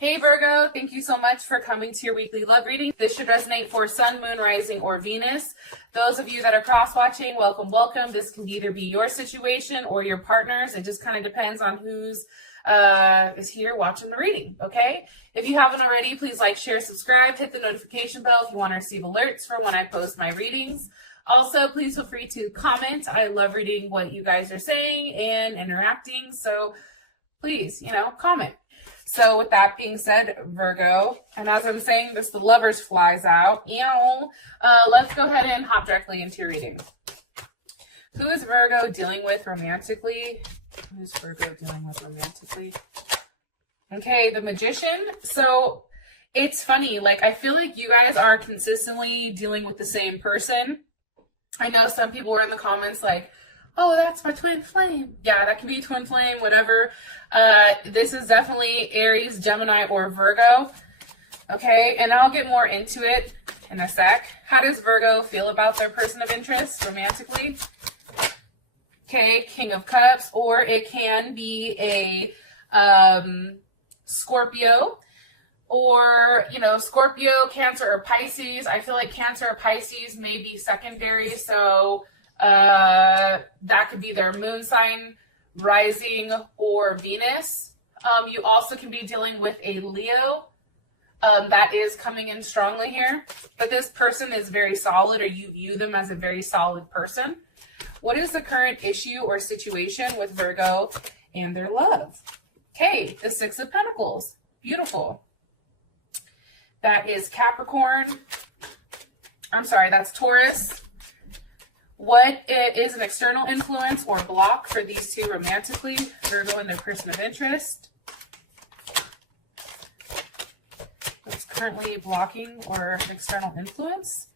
Hey Virgo, thank you so much for coming to your weekly love reading. This should resonate for Sun, Moon, Rising, or Venus. Those of you that are cross-watching, welcome, welcome. This can either be your situation or your partner's. It just kind of depends on who's is here watching the reading, okay? If you haven't already, please like, share, subscribe, hit the notification bell if you want to receive alerts for when I post my readings. Also, please feel free to comment. I love reading what you guys are saying and interacting, so please, comment. So with that being said, Virgo, and as I'm saying this, the lovers flies out. Let's go ahead and hop directly into your reading. Who is Virgo dealing with romantically? Who's Virgo dealing with romantically? Okay, the Magician. So it's funny, I feel like you guys are consistently dealing with the same person. I know some people were in the comments like, oh, that's my twin flame. Yeah, that can be twin flame, whatever. This is definitely Aries, Gemini, or Virgo. Okay, and I'll get more into it in a sec. How does Virgo feel about their person of interest romantically? Okay, King of Cups, or it can be a Scorpio, or, Scorpio, Cancer, or Pisces. I feel like Cancer or Pisces may be secondary, so that could be their moon sign, rising, or Venus. You also can be dealing with a Leo that is coming in strongly here, but this person is very solid, or you view them as a very solid person. What is the current issue or situation with Virgo and their love? Okay, the Six of Pentacles. Beautiful. That is Capricorn. I'm sorry, that's Taurus. What is an external influence or block for these two romantically, Virgo and their person of interest? What's currently blocking or external influence?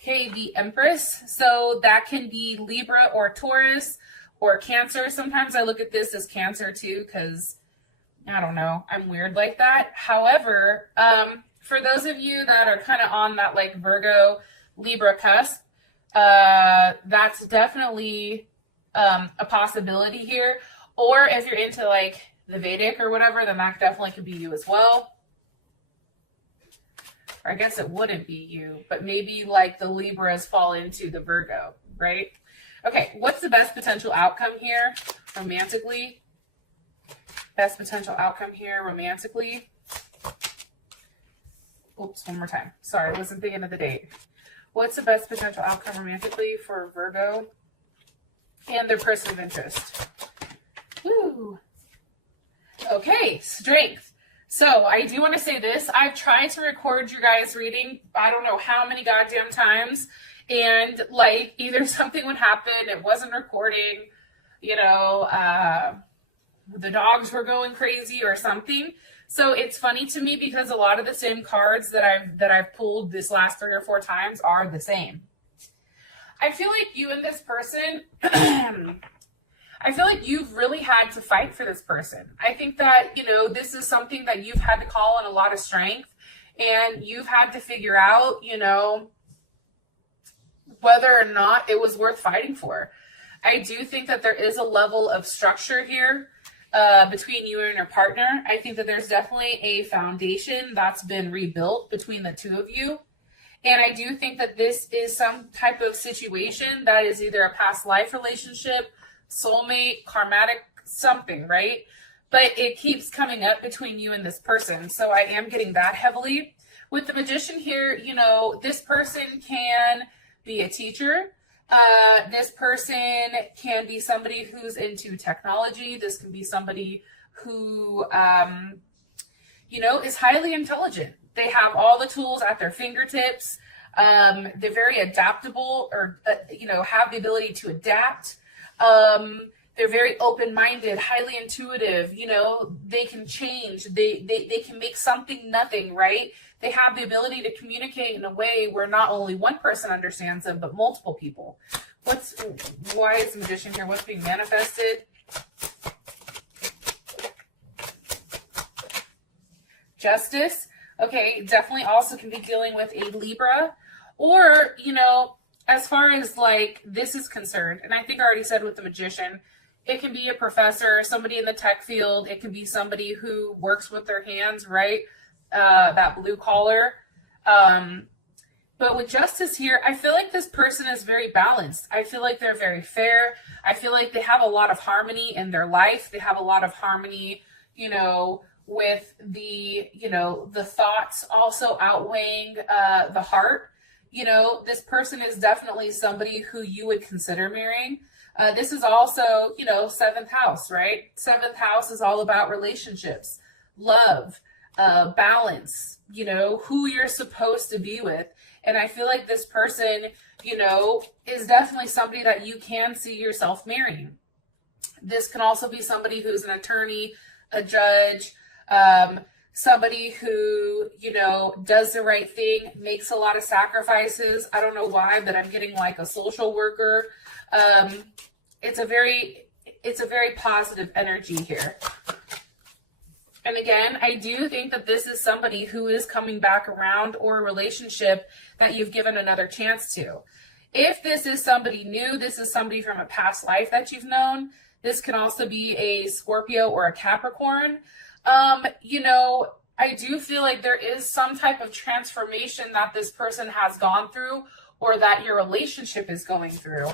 Okay, the Empress. So that can be Libra or Taurus or Cancer. Sometimes I look at this as Cancer too, because I don't know, I'm weird like that. However, for those of you that are kind of on that Virgo, Libra cusp, that's definitely a possibility here. Or if you're into the Vedic or whatever, then that definitely could be you as well. Or I guess it wouldn't be you, but maybe the Libras fall into the Virgo, right? Okay, what's the best potential outcome here romantically? Best potential outcome here romantically. Oops, one more time. Sorry, I wasn't thinking of the date. What's the best potential outcome romantically for Virgo and their person of interest? Woo. Okay, Strength. So I do want to say this. I've tried to record your guys' reading, I don't know how many goddamn times, and either something would happen, it wasn't recording, the dogs were going crazy or something. So it's funny to me because a lot of the same cards that I've pulled this last 3 or 4 times are the same. I feel like you and this person, I feel like you've really had to fight for this person. I think that, this is something that you've had to call on a lot of strength, and you've had to figure out, whether or not it was worth fighting for. I do think that there is a level of structure here between you and your partner. I think that there's definitely a foundation that's been rebuilt between the two of you. And I do think that this is some type of situation that is either a past life relationship, soulmate, karmatic, something, right? But it keeps coming up between you and this person. So I am getting that heavily. With the Magician here, this person can be a teacher. This person can be somebody who's into technology. This can be somebody who, is highly intelligent. They have all the tools at their fingertips. They're very adaptable, or, have the ability to adapt. They're very open-minded, highly intuitive. They can change. They can make something nothing, right? They have the ability to communicate in a way where not only one person understands them, but multiple people. Why is the Magician here? What's being manifested? Justice. Okay, definitely also can be dealing with a Libra. Or, as far as this is concerned, and I think I already said with the Magician, It can be a professor, somebody in the tech field. It can be somebody who works with their hands, right? That blue collar. But with justice here, I feel like this person is very balanced. I feel like they're very fair. I feel like they have a lot of harmony in their life. They have a lot of harmony, you know, with the, you know, the thoughts also outweighing the heart. You know, this person is definitely somebody who you would consider marrying. This is also, you know, 7th house, right? 7th house is all about relationships, love, balance, you know, who you're supposed to be with. And I feel like this person, you know, is definitely somebody that you can see yourself marrying. This can also be somebody who's an attorney, a judge, somebody who, you know, does the right thing, makes a lot of sacrifices. I don't know why, but I'm getting like a social worker. It's a very positive energy here. And again, I do think that this is somebody who is coming back around, or a relationship that you've given another chance to. If this is somebody new, this is somebody from a past life that you've known. This can also be a Scorpio or a Capricorn. You know, I do feel like there is some type of transformation that this person has gone through, or that your relationship is going through.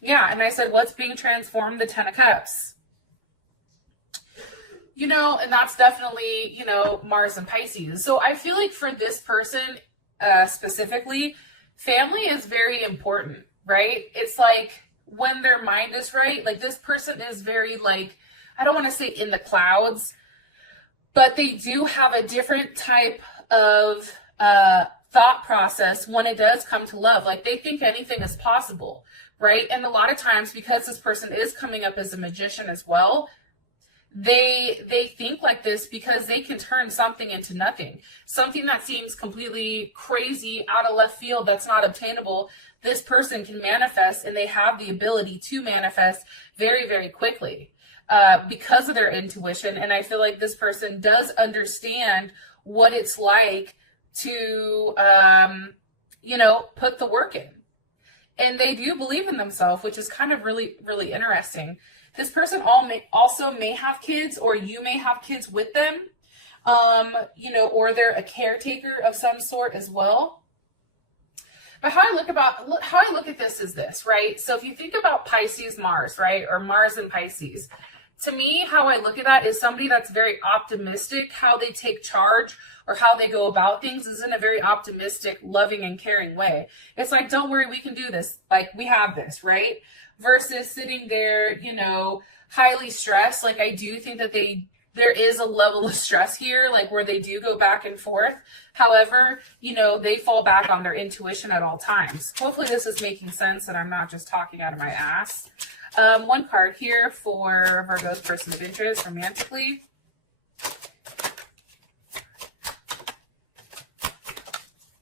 Yeah, and I said, what's being transformed? The 10 of Cups. You know, and that's definitely, you know, Mars and Pisces. So I feel like for this person specifically, family is very important, right? It's like when their mind is right, like this person is very, like, I don't want to say in the clouds, but they do have a different type of thought process when it does come to love. Like they think anything is possible, right? And a lot of times, because this person is coming up as a magician as well, they think like this because they can turn something into nothing. Something that seems completely crazy, out of left field, that's not obtainable, this person can manifest, and they have the ability to manifest very, very quickly because of their intuition. And I feel like this person does understand what it's like to, you know, put the work in. And they do believe in themselves, which is kind of really, really interesting. This person also may have kids, or you may have kids with them, you know, or they're a caretaker of some sort as well. But how I look at this is this, right? So if you think about Pisces Mars, right, or Mars and Pisces, to me, how I look at that is somebody that's very optimistic. How they take charge or how they go about things is in a very optimistic, loving, and caring way. It's like, don't worry, we can do this. Like, we have this, right? Versus sitting there, you know, highly stressed. Like, I do think that there is a level of stress here, like where they do go back and forth. However, you know, they fall back on their intuition at all times. Hopefully this is making sense and I'm not just talking out of my ass. One card here for Virgo's person of interest romantically.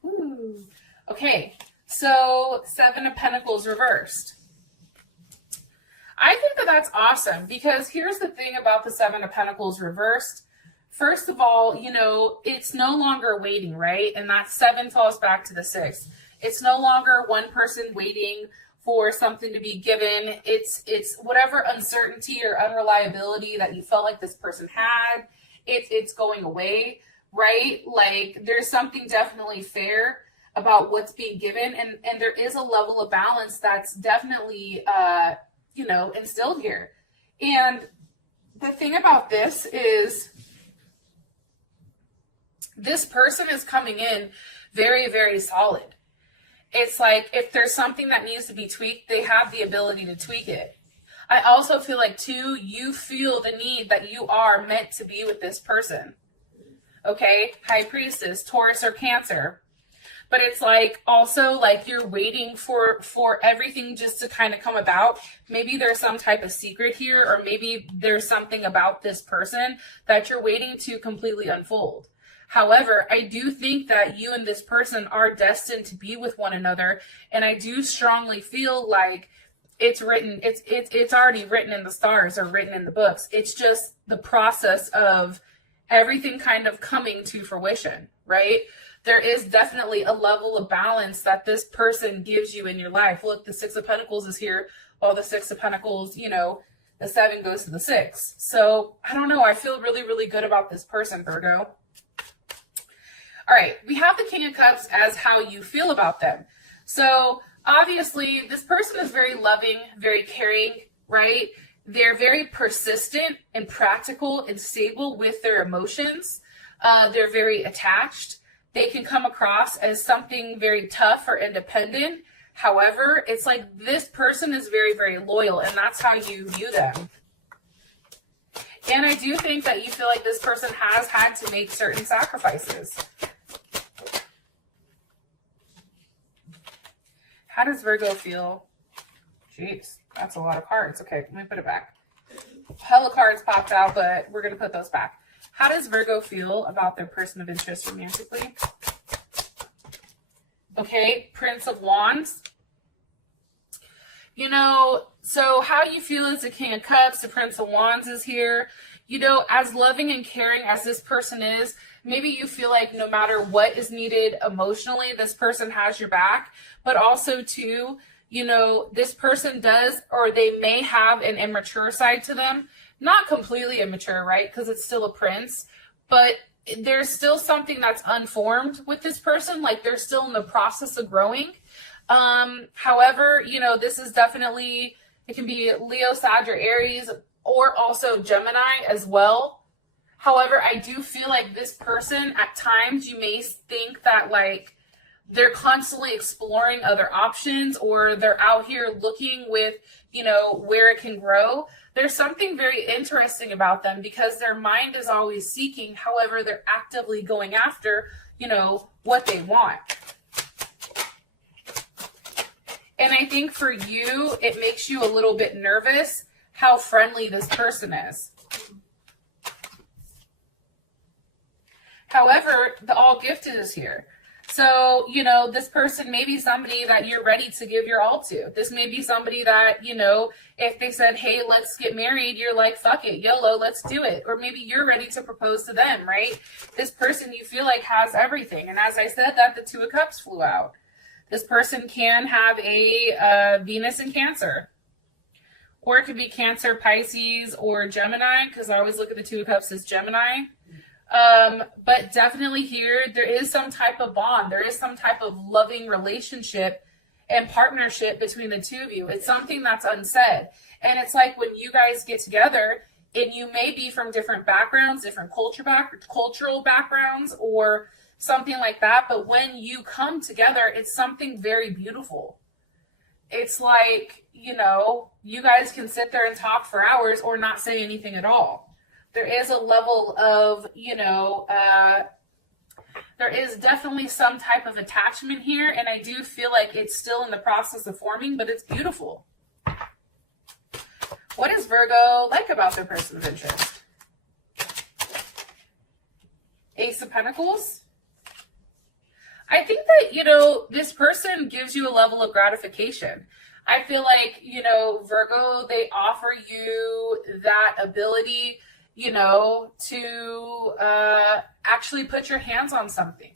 Ooh. Okay, so 7 of Pentacles reversed. I think that that's awesome, because here's the thing about the 7 of Pentacles reversed. First of all, you know, it's no longer waiting, right? And that 7 falls back to the 6. It's no longer one person waiting for something to be given. It's whatever uncertainty or unreliability that you felt like this person had, it's going away, right? Like, there's something definitely fair about what's being given, and there is a level of balance that's definitely you know, instilled here. And the thing about this is this person is coming in very, very solid. It's like, if there's something that needs to be tweaked, they have the ability to tweak it. I also feel like, too, you feel the need that you are meant to be with this person. Okay? High Priestess, Taurus or Cancer. But it's like, also, like, you're waiting for everything just to kind of come about. Maybe there's some type of secret here, or maybe there's something about this person that you're waiting to completely unfold. However, I do think that you and this person are destined to be with one another, and I do strongly feel like it's written, it's already written in the stars or written in the books. It's just the process of everything kind of coming to fruition, right? There is definitely a level of balance that this person gives you in your life. Look, the 6 of Pentacles is here while the Six of Pentacles, you know, the 7 goes to the 6. So I don't know. I feel really, really good about this person, Virgo. All right. We have the King of Cups as how you feel about them. So obviously this person is very loving, very caring, right? They're very persistent and practical and stable with their emotions. They're very attached. They can come across as something very tough or independent. However, it's like this person is very, very loyal, and that's how you view them. And I do think that you feel like this person has had to make certain sacrifices. How does Virgo feel? Jeez, that's a lot of cards. Okay, let me put it back. Hella cards popped out, but we're going to put those back. How does Virgo feel about their person of interest romantically? Okay, Prince of Wands. You know, so how you feel as the King of Cups, the Prince of Wands is here. You know, as loving and caring as this person is, maybe you feel like no matter what is needed emotionally, this person has your back. But also, too, you know, this person does, or they may have an immature side to them. Not completely immature, right? Because it's still a prince. But there's still something that's unformed with this person. Like they're still in the process of growing. However, you know, this is definitely, it can be Leo, Sag, or Aries, or also Gemini as well. However, I do feel like this person, at times, you may think that like they're constantly exploring other options, or they're out here looking with, you know, where it can grow. There's something very interesting about them because their mind is always seeking. However, they're actively going after, you know, what they want. And I think for you, it makes you a little bit nervous how friendly this person is. However, the all gifted is here. So, you know, this person may be somebody that you're ready to give your all to. This may be somebody that, you know, if they said, hey, let's get married, you're like, fuck it, YOLO, let's do it. Or maybe you're ready to propose to them, right? This person you feel like has everything. And as I said, that the Two of Cups flew out. This person can have a Venus in Cancer. Or it could be Cancer, Pisces, or Gemini, because I always look at the Two of Cups as Gemini. But definitely here, there is some type of bond. There is some type of loving relationship and partnership between the two of you. It's something that's unsaid. And it's like when you guys get together, and you may be from different backgrounds, different cultural backgrounds, or something like that. But when you come together, it's something very beautiful. It's like, you know, you guys can sit there and talk for hours or not say anything at all. There is a level of, you know, there is definitely some type of attachment here. And I do feel like it's still in the process of forming, but it's beautiful. What is Virgo like about their person of interest? Ace of Pentacles. I think that, you know, this person gives you a level of gratification. I feel like, you know, Virgo, they offer you that ability, you know, to actually put your hands on something.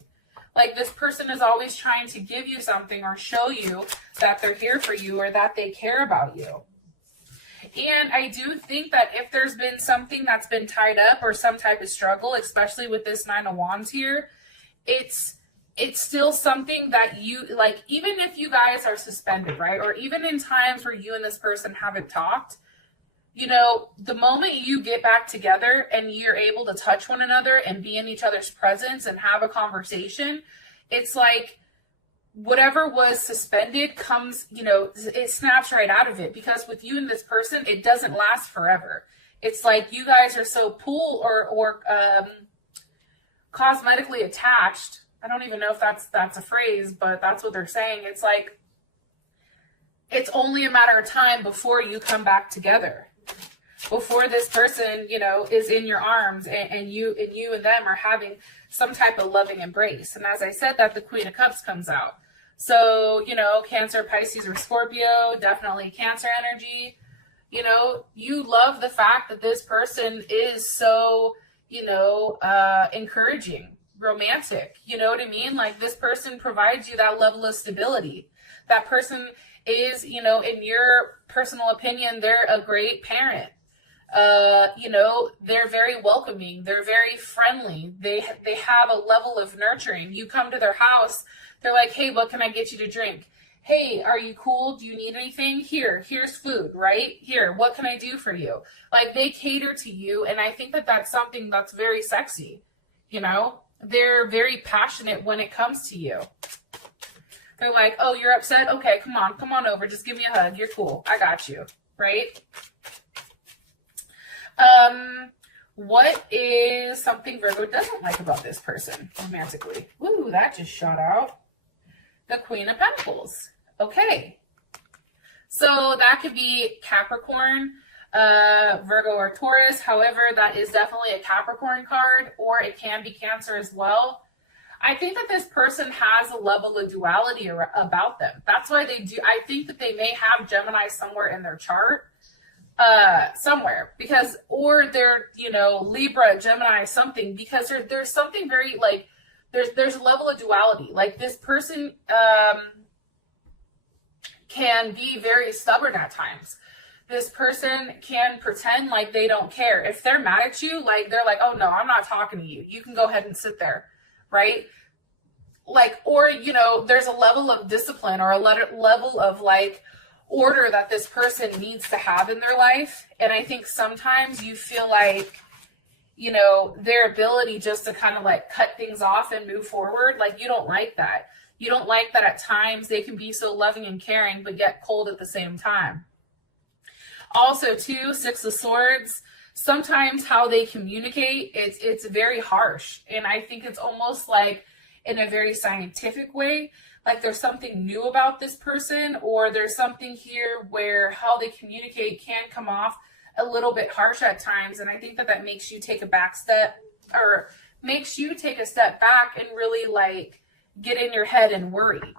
Like this person is always trying to give you something or show you that they're here for you or that they care about you. And I do think that if there's been something that's been tied up or some type of struggle, especially with this Nine of Wands here, it's still something that you, like, even if you guys are suspended, right? Or even in times where you and this person haven't talked, you know, the moment you get back together and you're able to touch one another and be in each other's presence and have a conversation, it's like whatever was suspended comes, you know, it snaps right out of it. Because with you and this person, it doesn't last forever. It's like you guys are so or cosmetically attached. I don't even know if that's a phrase, but that's what they're saying. It's like it's only a matter of time before you come back together. Before this person, you know, is in your arms and you and them are having some type of loving embrace. And as I said, that the Queen of Cups comes out. So, you know, Cancer, Pisces, or Scorpio, definitely Cancer energy. You know, you love the fact that this person is so, you know, encouraging, romantic. You know what I mean? Like this person provides you that level of stability. That person is, in your personal opinion, they're a great parent. They're very welcoming. They're very friendly. They have a level of nurturing. You come to their house, they're like, hey, what can I get you to drink? Hey, are you cool? Do you need anything? Here's food, right? Here, what can I do for you? Like, they cater to you, and I think that that's something that's very sexy. They're very passionate when it comes to you. They're like, oh, you're upset? Okay, come on over. Just give me a hug. You're cool. I got you, right? What is something Virgo doesn't like about this person romantically? Ooh, that just shot out. The Queen of Pentacles. Okay. So that could be Capricorn, Virgo, or Taurus. However, that is definitely a Capricorn card, or it can be Cancer as well. I think that this person has a level of duality about them. That's why they do. I think that they may have Gemini somewhere in their chart. Somewhere, because, or they're, Libra, Gemini, something, because there's something very, like, there's a level of duality. Like, this person can be very stubborn at times. This person can pretend like they don't care. If they're mad at you, like, they're like, oh no, I'm not talking to you. You can go ahead and sit there, right? Like, or, there's a level of discipline or a level of, like, order that this person needs to have in their life. And I think sometimes you feel like, their ability just to kind of like cut things off and move forward, like, you don't like that. You don't like that at times they can be so loving and caring, but yet cold at the same time. Also, too, Six of Swords, sometimes how they communicate, it's very harsh. And I think it's almost like in a very scientific way, like there's something new about this person, or there's something here where how they communicate can come off a little bit harsh at times. And I think that makes you take a back step, or makes you take a step back and really like get in your head and worry.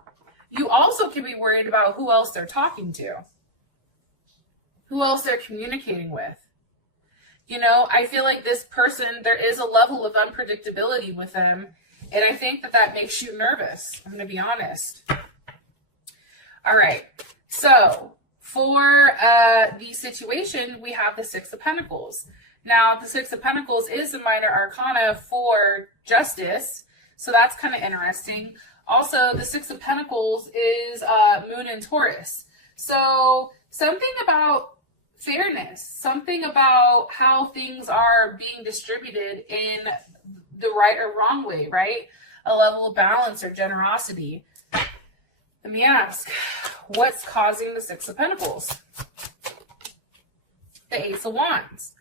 You also can be worried about who else they're talking to, who else they're communicating with. I feel like this person, there is a level of unpredictability with them. And I think that makes you nervous. I'm going to be honest. All right. So for the situation, we have the Six of Pentacles. Now, the Six of Pentacles is a minor arcana for justice. So that's kind of interesting. Also, the Six of Pentacles is Moon in Taurus. So something about fairness, something about how things are being distributed in the right or wrong way, right? A level of balance or generosity. Let me ask, what's causing the Six of Pentacles? The Ace of Wands.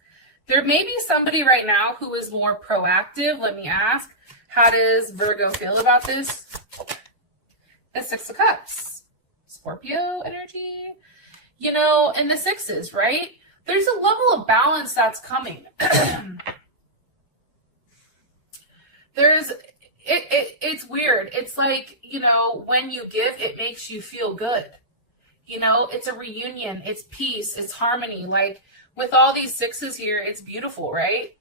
There may be somebody right now who is more proactive. Let me ask, how does Virgo feel about this? The Six of Cups. Scorpio energy. And the sixes, right? There's a level of balance that's coming. It's weird. It's like, when you give, it makes you feel good. It's a reunion. It's peace. It's harmony. Like, with all these sixes here, it's beautiful, right?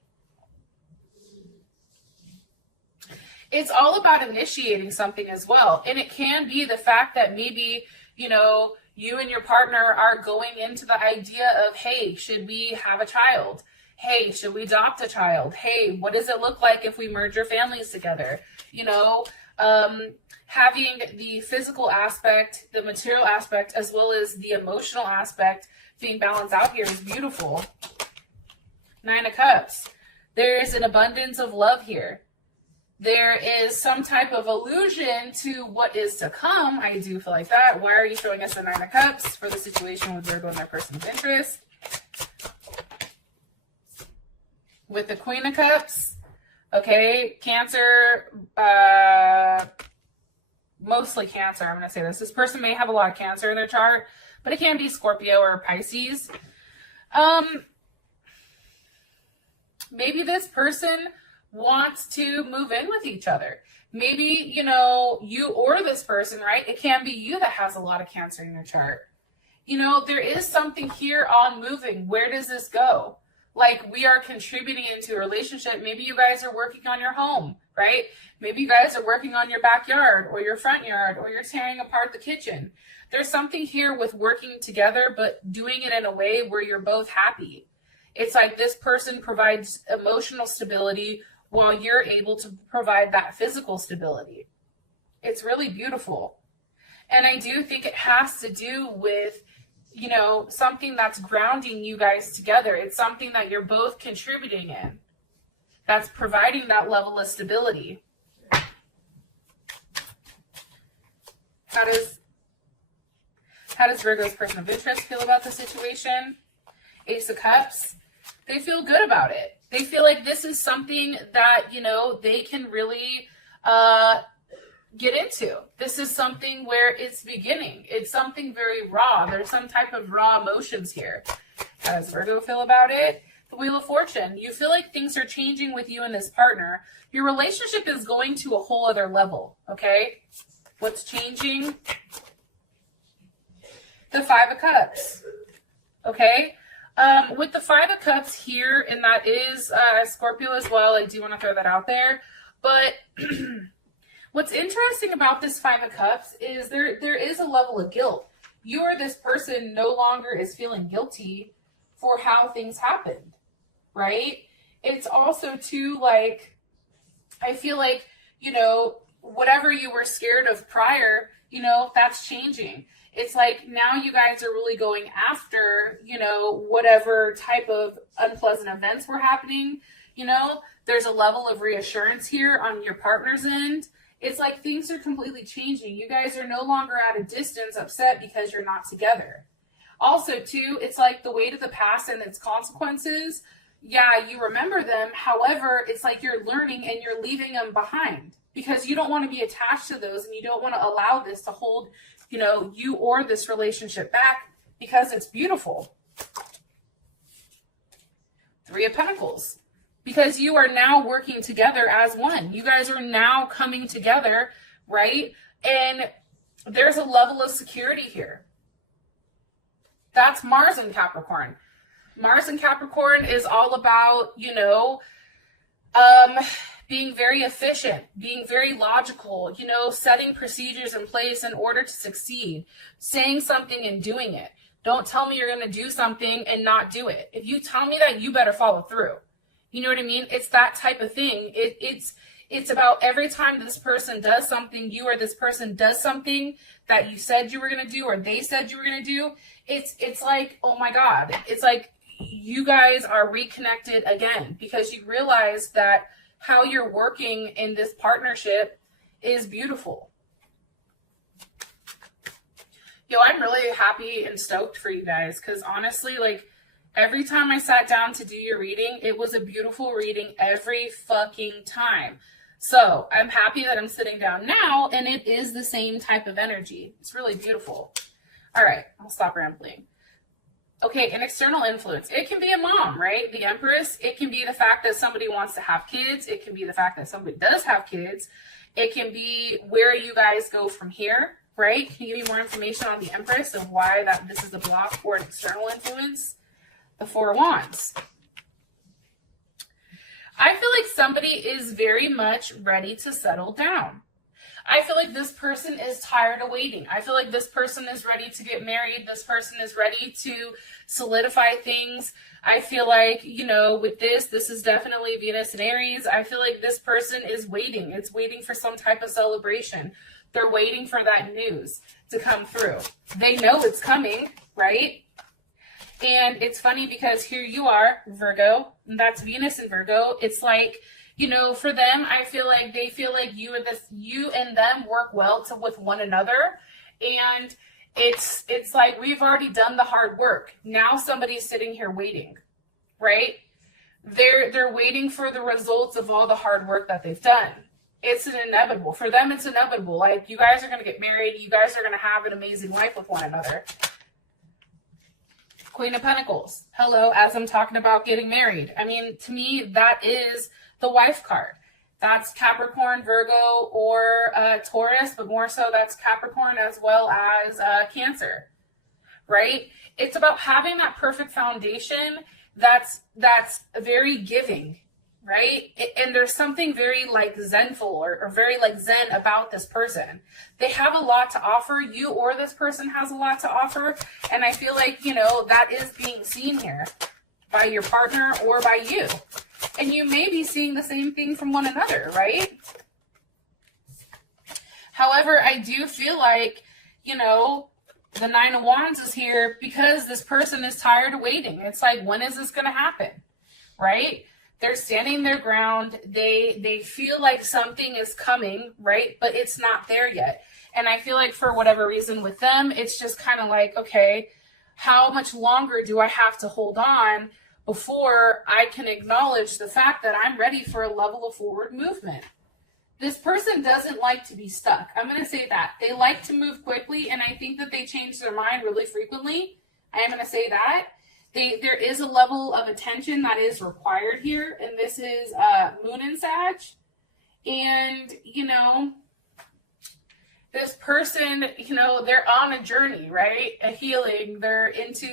It's all about initiating something as well. And it can be the fact that maybe, you and your partner are going into the idea of, hey, should we have a child? Hey, should we adopt a child? Hey, what does it look like if we merge our families together? Having the physical aspect, the material aspect, as well as the emotional aspect being balanced out here is beautiful. Nine of Cups. There's an abundance of love here. There is some type of allusion to what is to come. I do feel like that. Why are you showing us the Nine of Cups for the situation with Virgo and their person's interest? With the Queen of Cups, okay, Cancer, mostly Cancer, I'm going to say this. This person may have a lot of Cancer in their chart, but it can be Scorpio or Pisces. Maybe this person wants to move in with each other. Maybe, you or this person, right? It can be you that has a lot of Cancer in your chart. There is something here on moving. Where does this go? Like, we are contributing into a relationship. Maybe you guys are working on your home, right? Maybe you guys are working on your backyard or your front yard, or you're tearing apart the kitchen. There's something here with working together, but doing it in a way where you're both happy. It's like this person provides emotional stability while you're able to provide that physical stability. It's really beautiful. And I do think it has to do with, you know, something that's grounding you guys together. It's something that you're both contributing in, that's providing that level of stability. How does Virgo's person of interest feel about the situation? Ace of Cups. They feel good about it. They feel like this is something that, you know, they can really get into. This is something where it's beginning. It's something very raw. There's some type of raw emotions here. How does Virgo feel about it? The Wheel of Fortune. You feel like things are changing with you and this partner. Your relationship is going to a whole other level, okay? What's changing? The Five of Cups, okay? With the Five of Cups here, and that is Scorpio as well. I do want to throw that out there. But what's interesting about this Five of Cups is there is a level of guilt. You or this person no longer is feeling guilty for how things happened, right? It's also too, like, I feel like, you know, whatever you were scared of prior, you know, that's changing. It's like now you guys are really going after, you know, whatever type of unpleasant events were happening. You know, there's a level of reassurance here on your partner's end. It's like things are completely changing. You guys are no longer at a distance upset because you're not together. Also, too, it's like the weight of the past and its consequences. Yeah, you remember them. However, it's like you're learning and you're leaving them behind because you don't want to be attached to those, and you don't want to allow this to hold, you know, you or this relationship back because it's beautiful. Three of Pentacles. Because you are now working together as one. You guys are now coming together, right? And there's a level of security here. That's Mars in Capricorn. Mars in Capricorn is all about, you know, being very efficient, being very logical, you know, setting procedures in place in order to succeed, saying something and doing it. Don't tell me you're going to do something and not do it. If you tell me that, you better follow through. You know what I mean? It's that type of thing. It's about every time this person does something, you or this person does something that you said you were going to do or they said you were going to do. It's like, oh my God. It's like you guys are reconnected again because you realize that how you're working in this partnership is beautiful. Yo, I'm really happy and stoked for you guys because honestly, like, every time I sat down to do your reading, it was a beautiful reading every fucking time. So I'm happy that I'm sitting down now and it is the same type of energy. It's really beautiful. All right, I'll stop rambling. Okay, an external influence. It can be a mom, right? The Empress. It can be the fact that somebody wants to have kids. It can be the fact that somebody does have kids. It can be where you guys go from here, right? Can you give me more information on the Empress of why that this is a block for an external influence? The Four of Wands. I feel like somebody is very much ready to settle down. I feel like this person is tired of waiting. I feel like this person is ready to get married. This person is ready to solidify things. I feel like, you know, with this is definitely Venus and Aries. I feel like this person is waiting. It's waiting for some type of celebration. They're waiting for that news to come through. They know it's coming, right? And it's funny because here you are, Virgo, and that's Venus in Virgo. It's like, you know, for them, I feel like they feel like you and them work well with one another. And it's like we've already done the hard work. Now somebody's sitting here waiting, right? They're waiting for the results of all the hard work that they've done. It's an inevitable. For them, it's inevitable. Like, you guys are going to get married. You guys are going to have an amazing life with one another. Queen of Pentacles. Hello, as I'm talking about getting married. I mean, to me, that is the wife card. That's Capricorn, Virgo, or Taurus, but more so that's Capricorn as well as Cancer, right? It's about having that perfect foundation that's very giving, right? And there's something very like zenful or very like zen about this person. They have a lot to offer. You or this person has a lot to offer. And I feel like, you know, that is being seen here by your partner or by you. And you may be seeing the same thing from one another, right? However, I do feel like, you know, the Nine of Wands is here because this person is tired of waiting. It's like, when is this going to happen? Right? They're standing their ground. They feel like something is coming, right? But it's not there yet. And I feel like for whatever reason with them, it's just kind of like, okay, how much longer do I have to hold on before I can acknowledge the fact that I'm ready for a level of forward movement? This person doesn't like to be stuck. I'm going to say that. They like to move quickly, and I think that they change their mind really frequently. I am going to say that. There is a level of attention that is required here, and this is Moon in Sag. And, you know, this person, you know, they're on a journey, right? A healing. They're into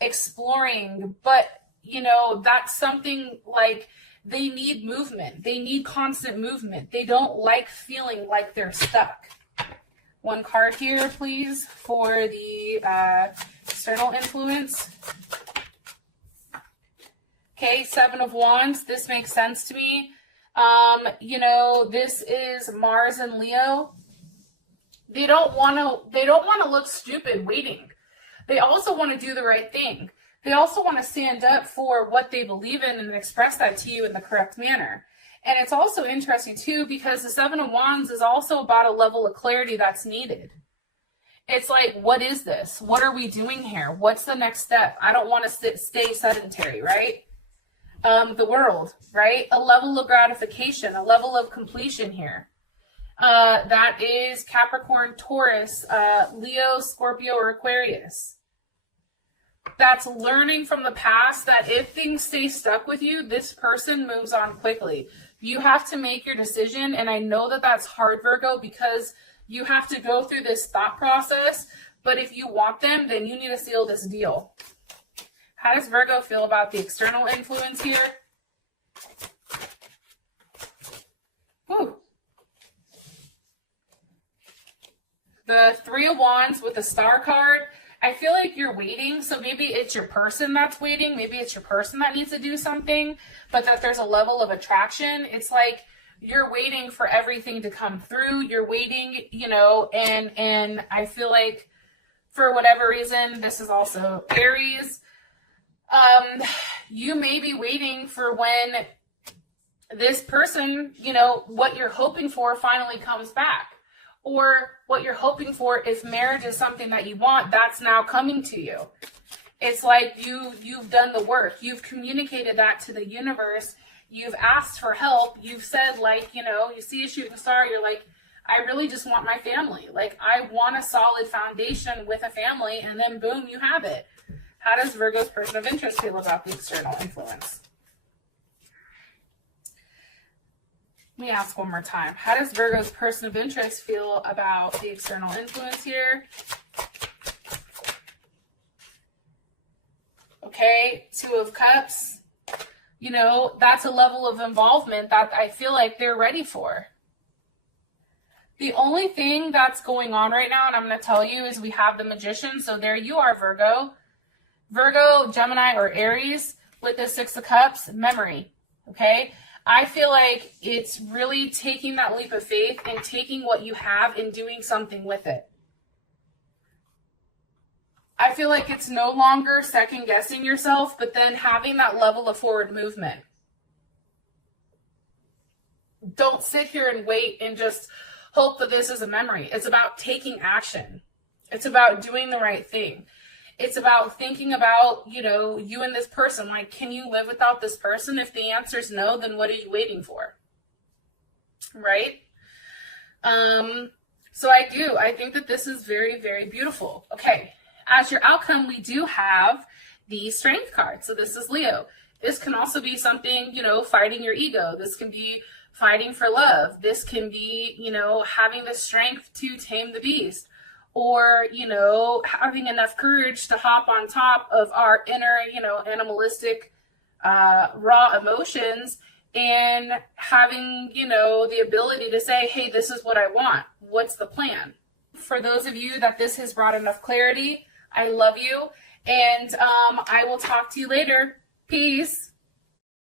exploring, but, you know, that's something like they need movement. They need constant movement. They don't like feeling like they're stuck. One card here, please, for the external influence. Okay, Seven of Wands. This makes sense to me. You know, this is Mars and Leo. They don't want to look stupid waiting. They also want to do the right thing. They also want to stand up for what they believe in and express that to you in the correct manner. And it's also interesting, too, because the Seven of Wands is also about a level of clarity that's needed. It's like, what is this? What are we doing here? What's the next step? I don't want to stay sedentary, right? The world, right? A level of gratification, a level of completion here. That is Capricorn, Taurus, Leo, Scorpio, or Aquarius. That's learning from the past that if things stay stuck with you, this person moves on quickly. You have to make your decision, and I know that that's hard, Virgo, because you have to go through this thought process, but if you want them, then you need to seal this deal. How does Virgo feel about the external influence here? Whew. The Three of Wands with the Star card. I feel like you're waiting, so maybe it's your person that's waiting, maybe it's your person that needs to do something, but that there's a level of attraction. It's like you're waiting for everything to come through, you're waiting, you know, and I feel like for whatever reason, this is also Aries, you may be waiting for when this person, you know, what you're hoping for finally comes back. Or what you're hoping for, if marriage is something that you want, that's now coming to you. It's like you've done the work. You've communicated that to the universe. You've asked for help. You've said, like, you know, you see a shooting star, you're like, I really just want my family. Like, I want a solid foundation with a family, and then boom, you have it. How does Virgo's person of interest feel about the external influence? Let me ask one more time. How does Virgo's person of interest feel about the external influence here? Okay, Two of Cups. You know, that's a level of involvement that I feel like they're ready for. The only thing that's going on right now, and I'm going to tell you, is we have the Magician. So there you are, Virgo. Virgo, Gemini, or Aries with the Six of Cups, memory. Okay? I feel like it's really taking that leap of faith and taking what you have and doing something with it. I feel like it's no longer second guessing yourself, but then having that level of forward movement. Don't sit here and wait and just hope that this is a memory. It's about taking action. It's about doing the right thing. It's about thinking about, you know, you and this person. Like, can you live without this person? If the answer is no, then what are you waiting for? Right? So I think that this is very, very beautiful. Okay. As your outcome, we do have the Strength card. So this is Leo. This can also be something, you know, fighting your ego. This can be fighting for love. This can be, you know, having the strength to tame the beast. Or, you know, having enough courage to hop on top of our inner, you know, animalistic raw emotions and having, you know, the ability to say, hey, this is what I want. What's the plan? For those of you that this has brought enough clarity, I love you. And I will talk to you later. Peace.